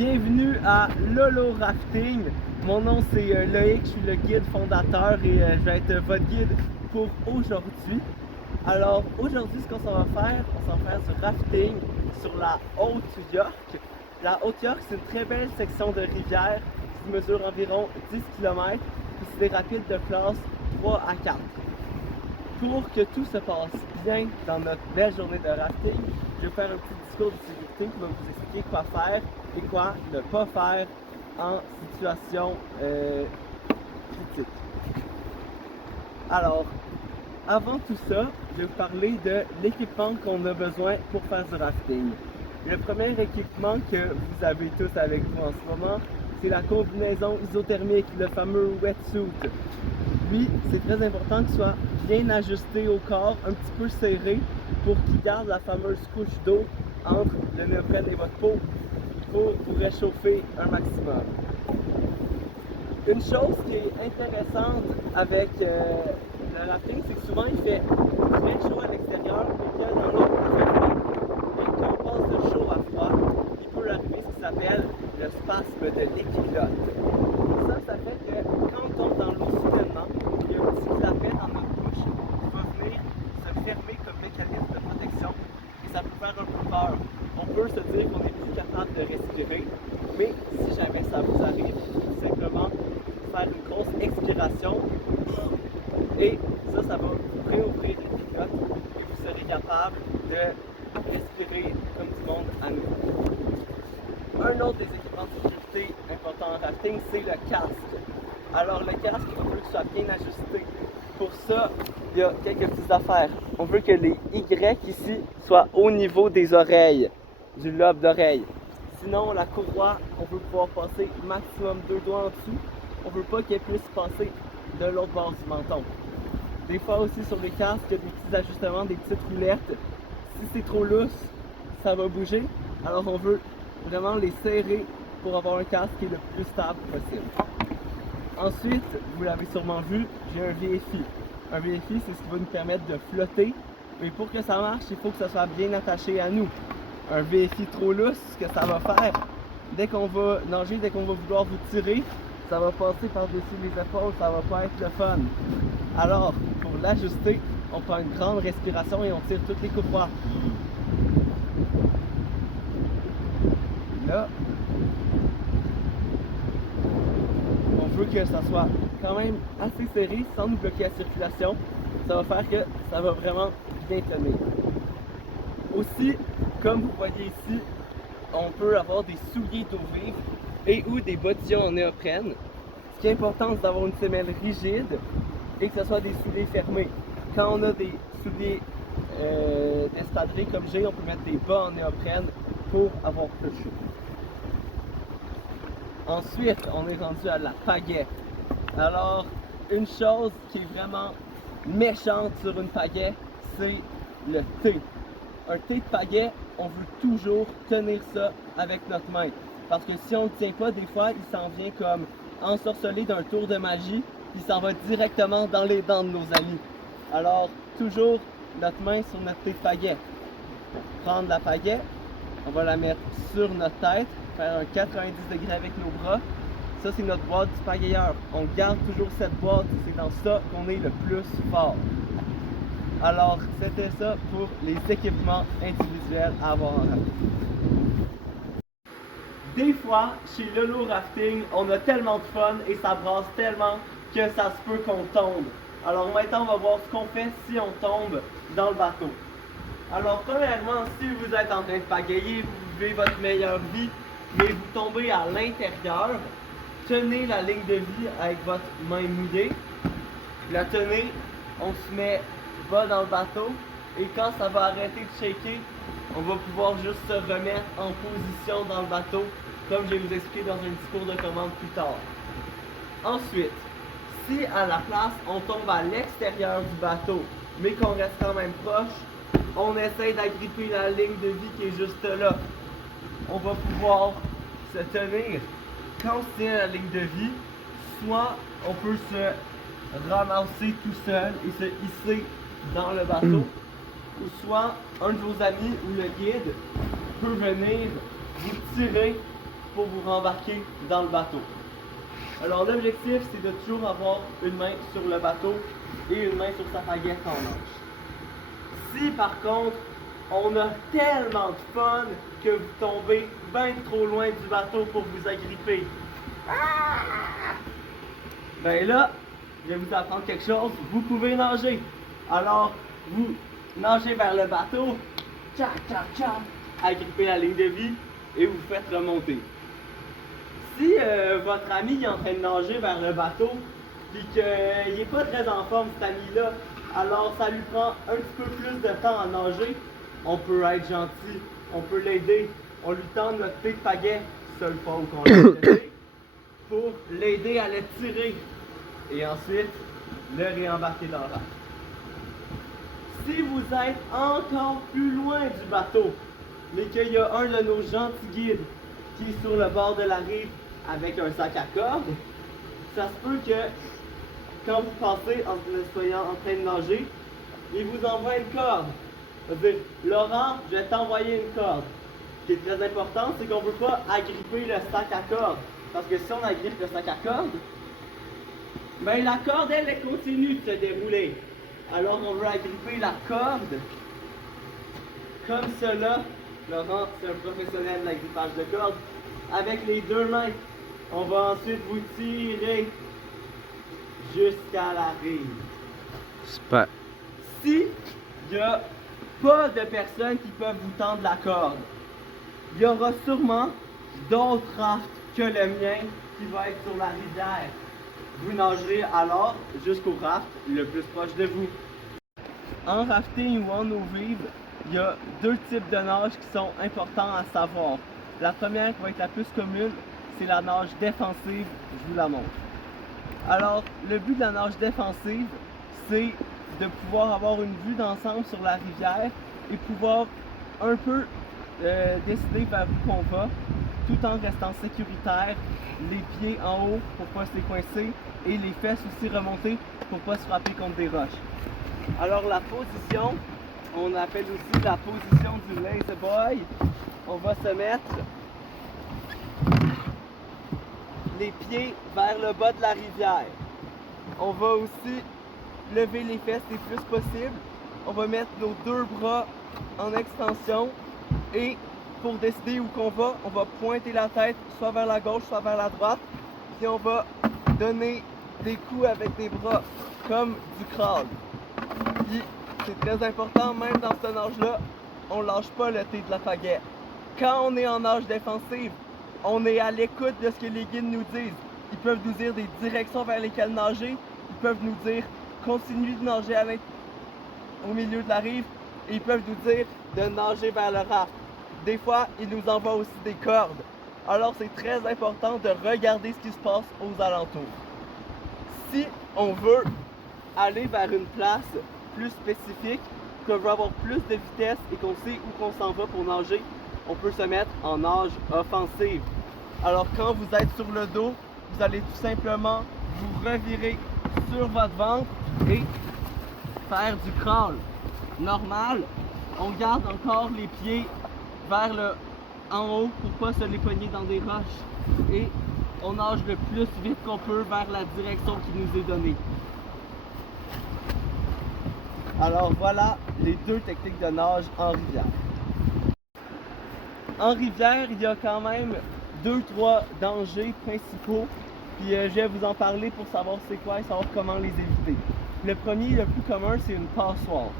Bienvenue à Lolo Rafting. Mon nom c'est Loïc, je suis le guide fondateur et je vais être votre guide pour aujourd'hui. Alors aujourd'hui, ce qu'on s'en va faire, on s'en va faire du rafting sur la Haute-York. La Haute-York, c'est une très belle section de rivière qui mesure environ 10 km et c'est des rapides de classe 3 à 4. Pour que tout se passe bien dans notre belle journée de rafting, je vais faire un petit discours de sécurité qui va vous expliquer quoi faire et quoi ne pas faire en situation critique. Alors, avant tout ça, je vais vous parler de l'équipement qu'on a besoin pour faire du rafting. Le premier équipement que vous avez tous avec vous en ce moment, c'est la combinaison isothermique, le fameux wetsuit. Lui, c'est très important qu'il soit bien ajusté au corps, un petit peu serré, pour qu'il garde la fameuse couche d'eau entre le néoprène et votre peau pour vous réchauffer un maximum. Une chose qui est intéressante avec le rafting, c'est que souvent il fait très chaud à l'extérieur et que dans l'eau il fait froid. Et quand on passe de chaud à froid, il peut arriver ce qui s'appelle le spasme de l'équiglotte. Ça fait que quand on tombe dans l'eau soudainement, il y a un petit clapet dans notre bouche qui va venir se fermer comme mécanisme de protection et ça peut faire un peu peur. On peut se dire qu'on est plus capable de respirer, mais si jamais ça vous arrive, tout simplement faire une grosse expiration et ça va vous réouvrir l'équiglotte et vous serez capable de respirer comme du monde à nouveau. Un autre des équipements de sécurité importants en rafting, c'est le casque. Alors le casque, on veut qu'il soit bien ajusté. Pour ça, il y a quelques petites affaires. On veut que les Y ici soient au niveau des oreilles, du lobe d'oreille. Sinon, la courroie, on veut pouvoir passer maximum 2 doigts en dessous. On ne veut pas qu'elle puisse passer de l'autre bord du menton. Des fois aussi sur les casques, il y a des petits ajustements, des petites roulettes. Si c'est trop lousse, ça va bouger. Alors on veut vraiment les serrer pour avoir un casque qui est le plus stable possible. Ensuite, vous l'avez sûrement vu, j'ai un VFI. Un VFI, c'est ce qui va nous permettre de flotter. Mais pour que ça marche, il faut que ça soit bien attaché à nous. Un VFI trop lousse, ce que ça va faire, dès qu'on va nager, dès qu'on va vouloir vous tirer, ça va passer par-dessus les épaules, ça va pas être le fun. Alors, pour l'ajuster, on prend une grande respiration et on tire toutes les courroies. Là, on veut que ça soit quand même assez serré sans nous bloquer la circulation. Ça va faire que ça va vraiment bien tenir. Aussi, comme vous voyez ici, on peut avoir des souliers d'eau vive et ou des bottillons en néoprène. Ce qui est important, c'est d'avoir une semelle rigide et que ce soit des souliers fermés. Quand on a des souliers d'espadrille comme j'ai, on peut mettre des bas en néoprène pour avoir plus chaud. Ensuite, on est rendu à la pagaie. Alors, une chose qui est vraiment méchante sur une pagaie, c'est le T. Un T de pagaie, on veut toujours tenir ça avec notre main. Parce que si on ne le tient pas, des fois, il s'en vient comme ensorcelé d'un tour de magie, puis il s'en va directement dans les dents de nos amis. Alors, toujours notre main sur notre T de pagaie. Prendre la pagaie, on va la mettre sur notre tête, faire un 90 degrés avec nos bras. Ça, c'est notre boîte du pagayeur. On garde toujours cette boîte, c'est dans ça qu'on est le plus fort. Alors, c'était ça pour les équipements individuels à avoir en rafting. Des fois, chez Lolo Rafting, on a tellement de fun et ça brasse tellement que ça se peut qu'on tombe. Alors maintenant, on va voir ce qu'on fait si on tombe dans le bateau. Alors premièrement, si vous êtes en train de pagayer, vous vivez votre meilleure vie, mais vous tombez à l'intérieur, tenez la ligne de vie avec votre main mouillée. La tenez, on se met bas dans le bateau et quand ça va arrêter de shaker, on va pouvoir juste se remettre en position dans le bateau comme je vais vous expliquer dans un discours de commande plus tard. Ensuite, si à la place on tombe à l'extérieur du bateau mais qu'on reste quand même proche, on essaie d'agripper la ligne de vie qui est juste là. On va pouvoir se tenir quand on se tient à la ligne de vie, soit on peut se ramasser tout seul et se hisser dans le bateau, ou soit un de vos amis ou le guide peut venir vous tirer pour vous rembarquer dans le bateau. Alors l'objectif, c'est de toujours avoir une main sur le bateau et une main sur sa pagaie quand on nage. Si par contre, on a tellement de fun que vous tombez bien trop loin du bateau pour vous agripper, ben là, je vais vous apprendre quelque chose, vous pouvez nager. Alors, vous nagez vers le bateau, tchac, tchac, tchac, agrippez la ligne de vie et vous faites remonter. Si votre ami est en train de nager vers le bateau, puis qu'il n'est pas très en forme cet ami-là, alors ça lui prend un petit peu plus de temps à nager, on peut être gentil, on peut l'aider, on lui tend notre pied de pagaie, seule fois où qu'on l'a jeté, pour l'aider à le tirer et ensuite le réembarquer dans le raft. Si vous êtes encore plus loin du bateau, mais qu'il y a un de nos gentils guides qui est sur le bord de la rive avec un sac à cordes, ça se peut que quand vous passez en soyant en train de nager, il vous envoie une corde. C'est-à-dire, Laurent, je vais t'envoyer une corde. Ce qui est très important, c'est qu'on ne peut pas agripper le sac à cordes. Parce que si on agrippe le sac à cordes, ben la corde, elle continue de se dérouler. Alors on veut agripper la corde comme cela. Laurent, c'est un professionnel de l'agrippage de corde. Avec les deux mains, on va ensuite vous tirer jusqu'à la rive. Super. Si il n'y a pas de personnes qui peuvent vous tendre la corde, il y aura sûrement d'autres rafts que le mien qui va être sur la rivière. Vous nagerez alors jusqu'au raft le plus proche de vous. En rafting ou en eau vive, il y a deux types de nage qui sont importants à savoir. La première qui va être la plus commune, c'est la nage défensive, je vous la montre. Alors, le but de la nage défensive, c'est de pouvoir avoir une vue d'ensemble sur la rivière et pouvoir un peu décider vers où on va, tout en restant sécuritaire, les pieds en haut pour ne pas se les coincer et les fesses aussi remontées pour ne pas se frapper contre des roches. Alors la position, on appelle aussi la position du lazy boy. On va se mettre les pieds vers le bas de la rivière. On va aussi lever les fesses le plus possible. On va mettre nos deux bras en extension et pour décider où qu'on va, on va pointer la tête soit vers la gauche, soit vers la droite. Puis on va donner des coups avec des bras comme du crawl. Puis c'est très important, même dans ce nage-là, on lâche pas le thé de la pagaie. Quand on est en nage défensive, on est à l'écoute de ce que les guides nous disent. Ils peuvent nous dire des directions vers lesquelles nager. Ils peuvent nous dire continue de nager au milieu de la rive. Et ils peuvent nous dire de nager vers le raft. Des fois, ils nous envoient aussi des cordes. Alors c'est très important de regarder ce qui se passe aux alentours. Si on veut aller vers une place plus spécifique, qu'on veut avoir plus de vitesse et qu'on sait où qu'on s'en va pour nager, on peut se mettre en nage offensive. Alors quand vous êtes sur le dos, vous allez tout simplement vous revirer sur votre ventre et faire du crawl. Normal, on garde encore les pieds vers le en haut pour pas se les pogner dans des roches et on nage le plus vite qu'on peut vers la direction qui nous est donnée. Alors voilà les deux techniques de nage en rivière. En rivière, il y a quand même 2-3 dangers principaux, puis je vais vous en parler pour savoir c'est quoi et savoir comment les éviter. Le premier, le plus commun, c'est une passoire.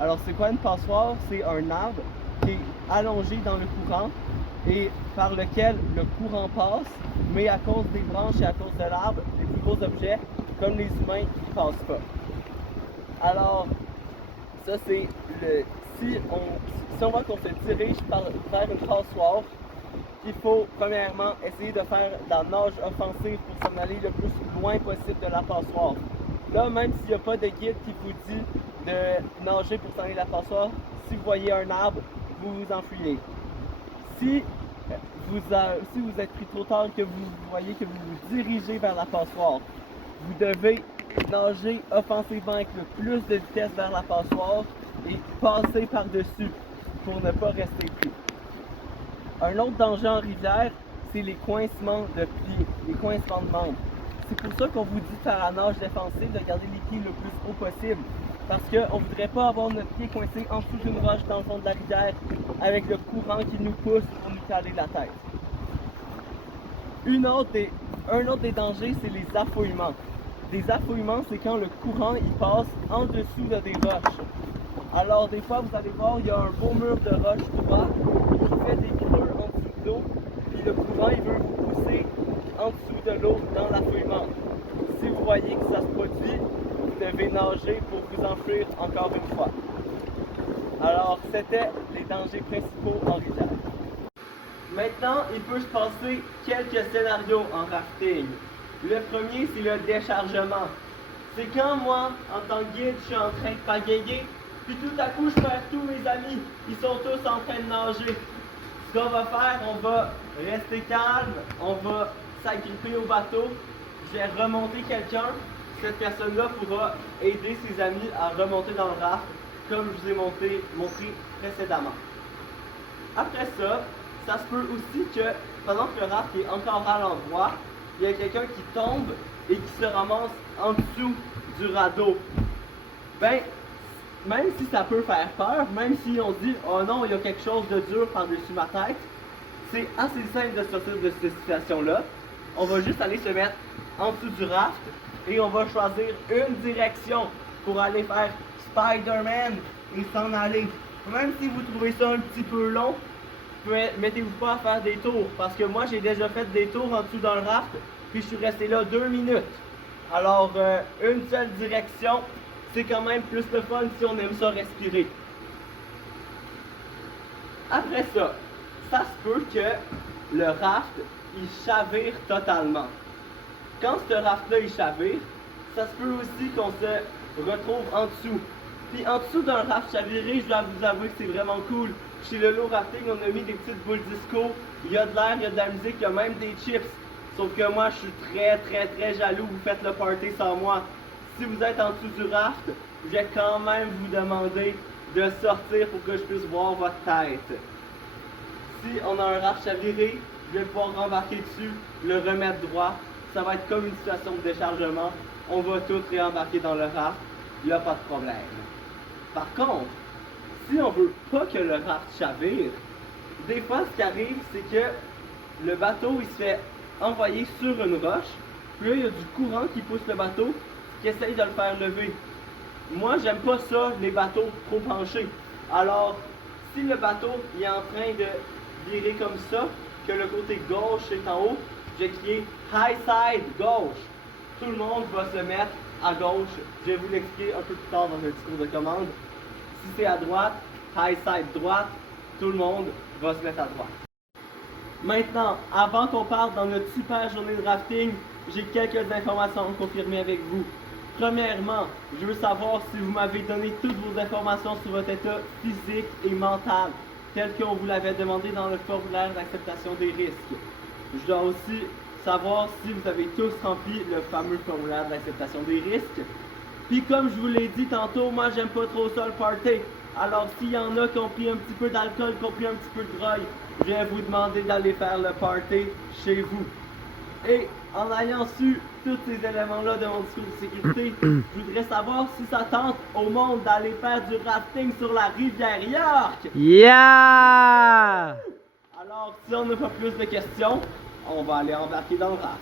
Alors c'est quoi une passoire? C'est un arbre qui est allongé dans le courant et par lequel le courant passe, mais à cause des branches et à cause de l'arbre, les plus gros objets, comme les humains, ne passent pas. Alors, ça c'est le... Si on voit qu'on se dirige vers une passoire, il faut premièrement essayer de faire de la nage offensive pour s'en aller le plus loin possible de la passoire. Là, même s'il n'y a pas de guide qui vous dit de nager pour s'en aller de la passoire, si vous voyez un arbre, vous vous enfuyez. Si vous êtes pris trop tard et que vous voyez que vous vous dirigez vers la passoire, vous devez nager offensivement avec le plus de vitesse vers la passoire et passer par-dessus pour ne pas rester pris. Un autre danger en rivière, c'est les coincements de pieds, les coincements de membres. C'est pour ça qu'on vous dit de faire la nage défensive, de garder les pieds le plus haut possible. Parce qu'on ne voudrait pas avoir notre pied coincé en dessous d'une roche dans le fond de la rivière avec le courant qui nous pousse pour nous caler la tête. Un autre des dangers, c'est les affouillements. Des affouillements, c'est quand le courant il passe en dessous de des roches. Alors des fois, vous allez voir, il y a un beau mur de roche droit qui fait des creux en dessous de l'eau, puis le courant il veut vous pousser en dessous de l'eau dans l'affouillement. Si vous voyez que ça se produit, vous devez nager pour vous enfuir encore une fois. Alors, c'était les dangers principaux en rivière. Maintenant, il peut se passer quelques scénarios en rafting. Le premier, c'est le déchargement. C'est quand moi, en tant que guide, je suis en train de pagayer, puis tout à coup, je perds tous mes amis. Ils sont tous en train de nager. Ce qu'on va faire, on va rester calme, on va s'agripper au bateau. Je vais remonter quelqu'un. Cette personne-là pourra aider ses amis à remonter dans le raft, comme je vous ai montré précédemment. Après ça, ça se peut aussi que pendant que le raft est encore à l'endroit, il y a quelqu'un qui tombe et qui se ramasse en dessous du radeau. Ben, même si ça peut faire peur, même si on se dit « Oh non, il y a quelque chose de dur par-dessus ma tête », c'est assez simple de sortir de cette situation-là. On va juste aller se mettre en dessous du raft et on va choisir une direction pour aller faire Spider-Man et s'en aller. Même si vous trouvez ça un petit peu long, mettez-vous pas à faire des tours, parce que moi j'ai déjà fait des tours en dessous d'un raft, puis je suis resté là 2 minutes. Alors une seule direction, c'est quand même plus de fun si on aime ça respirer. Après ça, ça se peut que le raft il chavire totalement. Quand ce raft-là il chavire, ça se peut aussi qu'on se retrouve en dessous. Puis en dessous d'un raft chaviré, je dois vous avouer que c'est vraiment cool. Chez le low rafting, on a mis des petites boules disco, il y a de l'air, il y a de la musique, il y a même des chips. Sauf que moi, je suis très jaloux, vous faites le party sans moi. Si vous êtes en dessous du raft, je vais quand même vous demander de sortir pour que je puisse voir votre tête. Si on a un raft chaviré, je vais pouvoir rembarquer dessus, le remettre droit. Ça va être comme une situation de déchargement. On va tous réembarquer dans le raft, il n'y a pas de problème. Par contre, si on veut pas que le raft chavire, des fois ce qui arrive, c'est que le bateau il se fait envoyer sur une roche, puis là il y a du courant qui pousse le bateau, qui essaye de le faire lever. Moi j'aime pas ça, les bateaux trop penchés. Alors, si le bateau il est en train de virer comme ça, que le côté gauche est en haut, je vais crier high side gauche. Tout le monde va se mettre à gauche. Je vais vous l'expliquer un peu plus tard dans le discours de commande. Si c'est à droite, high side droite, tout le monde va se mettre à droite. Maintenant, avant qu'on parte dans notre super journée de rafting, j'ai quelques informations à confirmer avec vous. Premièrement, je veux savoir si vous m'avez donné toutes vos informations sur votre état physique et mental, tel qu'on vous l'avait demandé dans le formulaire d'acceptation des risques. Je dois aussi savoir si vous avez tous rempli le fameux formulaire d'acceptation des risques. Puis comme je vous l'ai dit tantôt, moi j'aime pas trop ça le party. Alors s'il y en a qui ont pris un petit peu d'alcool, qui ont pris un petit peu de drogue, je vais vous demander d'aller faire le party chez vous. Et en ayant su tous ces éléments-là de mon discours de sécurité, je voudrais savoir si ça tente au monde d'aller faire du rafting sur la rivière York. Yeah! Alors si on n'a pas plus de questions, on va aller embarquer dans le raft.